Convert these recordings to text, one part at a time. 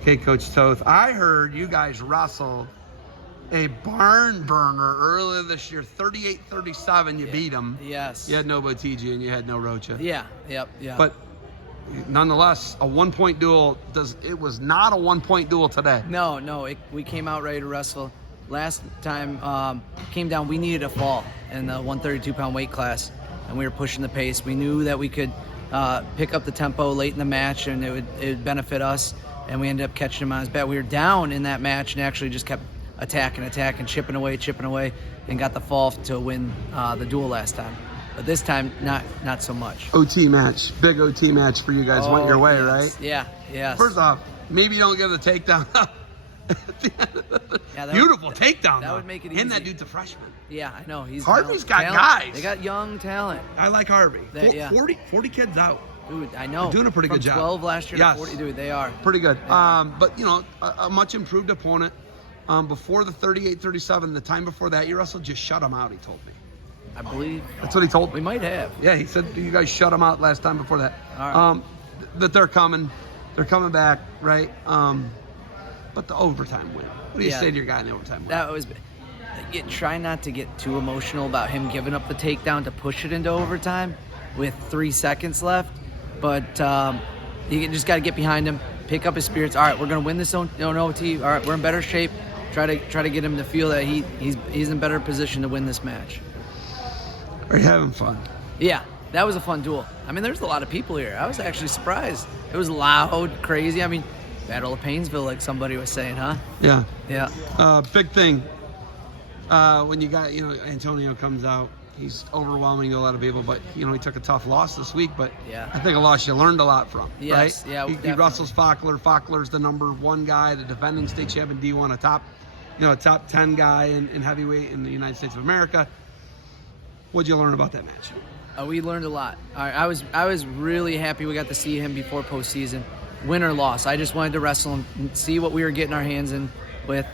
Okay, Coach Toth. I heard you guys wrestled a barn burner earlier this year, 38-37. You beat them. Yes. You had no Botigi and you had no Rocha. Yeah. But nonetheless, a one-point duel. It was not a one-point duel today. No. We came out ready to wrestle. Last time came down. We needed a fall in the 132-pound weight class, and we were pushing the pace. We knew that we could pick up the tempo late in the match, and it would benefit us. And we ended up catching him on his back. We were down in that match, and actually just kept attacking, chipping away, and got the fall to win the duel last time. But this time, not so much. OT match, big OT match for you guys. Went your way, right? Yeah. First off, maybe you don't give the takedown. Beautiful takedown. That would make it easy. And that dude's a freshman. Yeah, I know. Harvey's got talent. guys. They got young talent. I like Harvey. 40 kids out. Dude, I know. They're doing a pretty good job. 12 last year to 40. Dude, they are. Pretty good. But, a much improved opponent. Before the 38-37, the time before that, you wrestled, just shut him out, he told me. I believe. That's what he told me. We might have. Yeah, he said you guys shut him out last time before that. All right. That they're coming back, right? But the overtime win. What do you say to your guy in the overtime win? That was. Try not to get too emotional about him giving up the takedown to push it into overtime with 3 seconds left. But you just got to get behind him, pick up his spirits. All right, we're going to win this on OT. All right, we're in better shape. Try to get him to feel that he's in better position to win this match. Are you having fun? Yeah, that was a fun duel. I mean, there's a lot of people here. I was actually surprised. It was loud, crazy. I mean, Battle of Painesville, like somebody was saying, huh? Yeah. Yeah. Big thing. When you got, Antonio comes out, he's overwhelming to a lot of people, but, he took a tough loss this week, but yeah. I think a loss you learned a lot from, yes, right? Yeah, he wrestles Faulkner. Faulkner's the number 1 guy, the defending state champion D1, a top 10 guy in heavyweight in the United States of America. What'd you learn about that match? We learned a lot. I was really happy we got to see him before postseason. Win or loss, I just wanted to wrestle him and see what we were getting our hands in with.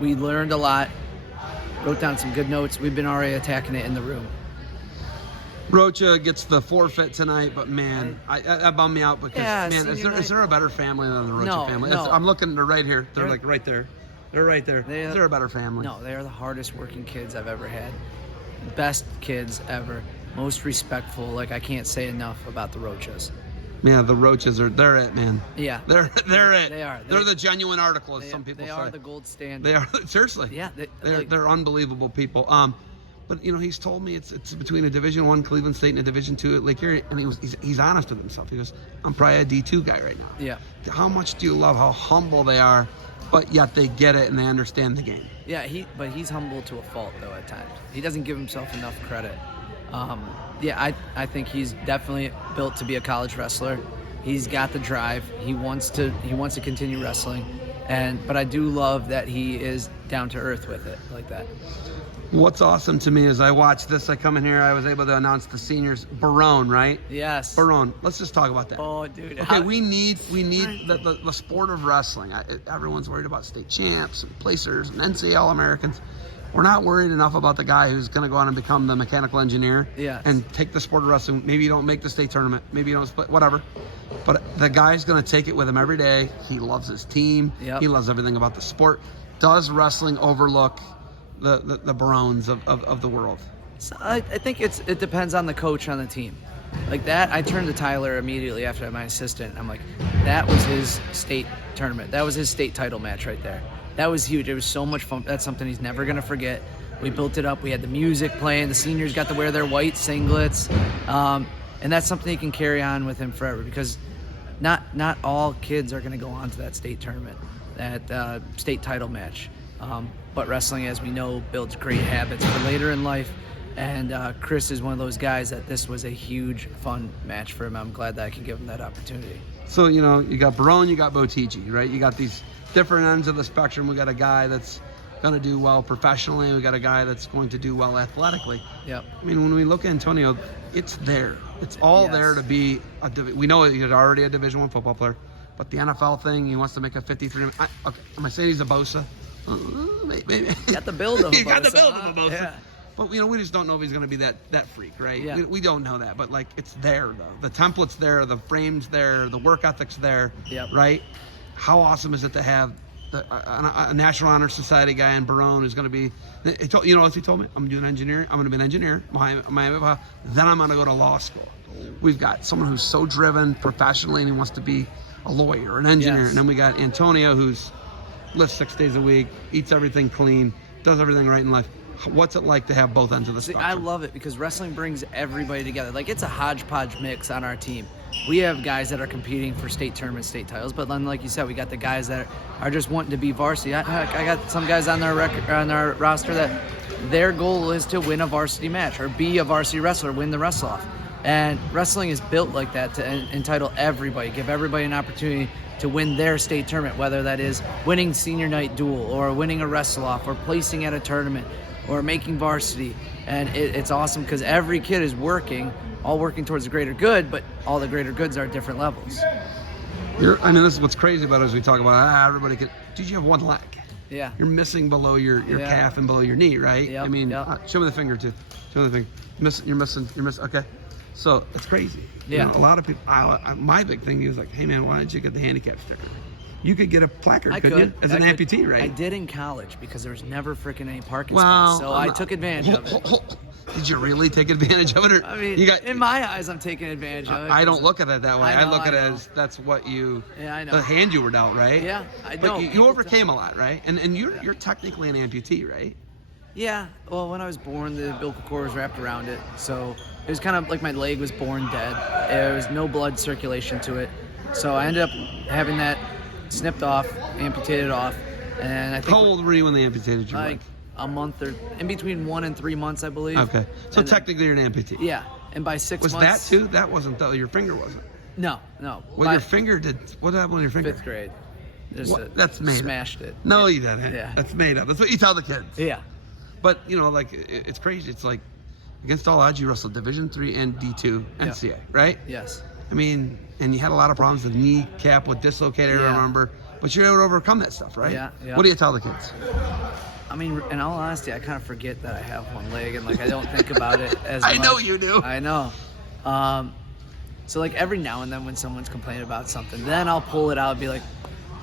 We learned a lot. Wrote down some good notes. We've been already attacking it in the room. Rocha gets the forfeit tonight, but man, that bummed me out because is there a better family than the Rocha family? No. I'm looking. They're right here. They're like right there. They're right there. Is there a better family? No, they are the hardest working kids I've ever had. Best kids ever. Most respectful. Like, I can't say enough about the Rochas. Yeah, the Rochas they're it, man. Yeah. They're it. They are. They're the genuine article, as some people say. They are the gold standard. They are, seriously. Yeah. They're unbelievable people. But he's told me it's between a Division I Cleveland State and a Division II at Lake Erie, and he's honest with himself. He goes, I'm probably a D2 guy right now. Yeah. How much do you love how humble they are, but yet they get it and they understand the game? Yeah, but he's humble to a fault though at times. He doesn't give himself enough credit. I think he's definitely built to be a college wrestler. He's got the drive. He wants to continue wrestling, but I do love that he is down to earth with it like that. What's awesome to me is I watched this. I come in here. I was able to announce the seniors. Barone, right? Yes. Barone. Let's just talk about that. Oh, dude. Okay, we need the sport of wrestling. Everyone's worried about state champs and placers and NCAA Americans. We're not worried enough about the guy who's going to go on and become the mechanical engineer and take the sport of wrestling. Maybe you don't make the state tournament. Maybe you don't split, whatever. But the guy's going to take it with him every day. He loves his team. Yep. He loves everything about the sport. Does wrestling overlook the Barones of the world? So I think it depends on the coach on the team. Like that, I turned to Tyler immediately after my assistant. I'm like, that was his state tournament. That was his state title match right there. That was huge. It was so much fun. That's something he's never going to forget. We built it up. We had the music playing. The seniors got to wear their white singlets. And that's something he can carry on with him forever because not all kids are going to go on to that state tournament, that state title match. But wrestling, as we know, builds great habits for later in life. And Chris is one of those guys that this was a huge, fun match for him. I'm glad that I can give him that opportunity. So, you got Barone, you got Botigi, right? You got these different ends of the spectrum. We got a guy that's going to do well professionally. We got a guy that's going to do well athletically. Yep. I mean, when we look at Antonio, it's there. It's all there to be we know he's already a Division I football player, but the NFL thing, he wants to make a 53. Okay, am I saying he's a Bosa? Maybe. Got the build of a Bosa. You got the build of a Bosa. Yeah. But we just don't know if he's going to be that freak, right? Yeah. We don't know that, but it's there though. The template's there, the frame's there, the work ethic's there, yep. right? how awesome is it to have a National Honor Society guy in Barone who's going to be, you know what he told me? I'm doing engineering. I'm going to be an engineer. Then I'm going to go to law school. We've got someone who's so driven professionally and he wants to be a lawyer, an engineer. Yes. And then we got Antonio who's lifts 6 days a week, eats everything clean, does everything right in life. What's it like to have both ends of the spectrum? I love it because wrestling brings everybody together. Like, it's a hodgepodge mix on our team. We have guys that are competing for state tournament, state titles, but then, like you said, we got the guys that are just wanting to be varsity. I got some guys on our roster that their goal is to win a varsity match or be a varsity wrestler, win the wrestle-off. And wrestling is built like that to entitle everybody, give everybody an opportunity to win their state tournament, whether that is winning senior night duel or winning a wrestle-off or placing at a tournament or making varsity. And it's awesome because every kid is all working towards a greater good, but all the greater goods are at different levels. This is what's crazy about it as we talk about everybody can. Did you have one leg? Yeah. You're missing below your calf and below your knee, right? Yep. Show me the finger too. Show me the finger. You're missing. Okay. So it's crazy. Yeah. A lot of people. My big thing is like, hey man, why didn't you get the handicap sticker? You could get a placard, couldn't you? As an amputee, right? I did in college because there was never freaking any parking spots, so I took advantage of it. Did you really take advantage of it? In my eyes, I'm taking advantage of it. I don't look at it that way. I look at it as that's what you. Yeah, I know. The hand you were dealt, right? Yeah, I know. But you overcame a lot, right? And you're technically an amputee, right? Yeah. Well, when I was born, the umbilical cord was wrapped around it, so it was kind of like my leg was born dead. There was no blood circulation to it, so I ended up having that snipped off, amputated off, and I think. How old were you when they amputated your leg? A month or in between 1 and 3 months, I believe. Okay, so technically you're an amputee. Yeah, and by 6 months. Was that too? That wasn't though. Your finger wasn't. No. Your finger did. What happened with your finger? 5th grade. That's made. Smashed it. No, you didn't. Yeah. That's made up. That's what you tell the kids. Yeah. But it's crazy. It's like against all odds, you wrestled Division III and D2 NCAA, right? Yes. And you had a lot of problems. The kneecap would dislocate. I remember. But you're able to overcome that stuff, right? Yeah. What do you tell the kids? In all honesty, I kind of forget that I have one leg, and I don't think about it as much. I know you do. I know. So every now and then when someone's complaining about something, then I'll pull it out and be like,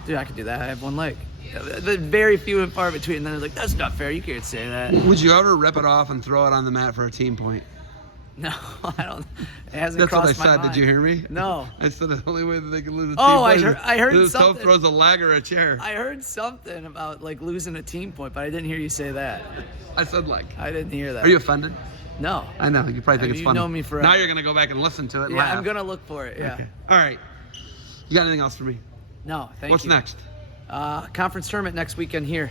dude, I could do that. I have one leg. Very few and far between. And then they're like, that's not fair. You can't say that. Would you ever rip it off and throw it on the mat for a team point? No, I don't. It hasn't That's crossed what I said. my mind. Did you hear me? No. I said the only way that they can lose a team point. point I heard is something. Toth throws a lag or a chair. I heard something about losing a team point, but I didn't hear you say that. I said like. I didn't hear that. Are you offended? No. I know. You probably think it's funny. You know me forever. Now you're gonna go back and listen to it. And yeah, laugh. I'm gonna look for it. Yeah. Okay. All right. You got anything else for me? No. Thank you. What's next? Conference tournament next weekend here.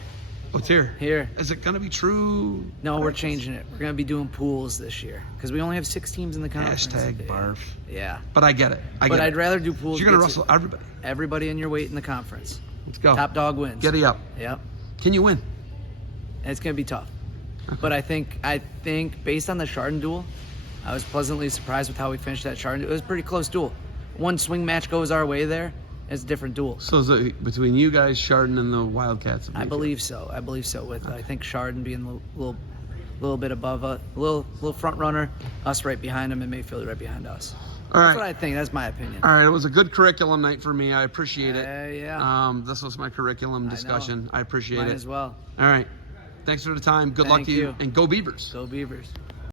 Oh, it's here. Here. Is it gonna be true? No, we're changing it. We're gonna be doing pools this year because we only have 6 teams in the conference. #barf. Yeah. But I get it. I'd rather do pools. So you're gonna wrestle everybody. Everybody in your weight in the conference. Let's go. Top dog wins. Giddy up. Yep. Can you win? And it's gonna be tough. Okay. But I think based on the Chardon duel, I was pleasantly surprised with how we finished that Chardon. It was a pretty close duel. One swing match goes our way there. It's a different duel. So is it between you guys, Chardon, and the Wildcats? I believe so. With I think Chardon being a little bit above a little front runner, us right behind him, and Mayfield right behind us. All right. That's what I think. That's my opinion. All right. It was a good curriculum night for me. I appreciate it. Yeah. This was my curriculum discussion. I appreciate Mine it as well. All right. Thanks for the time. Good luck to you. And go Beavers. Go Beavers.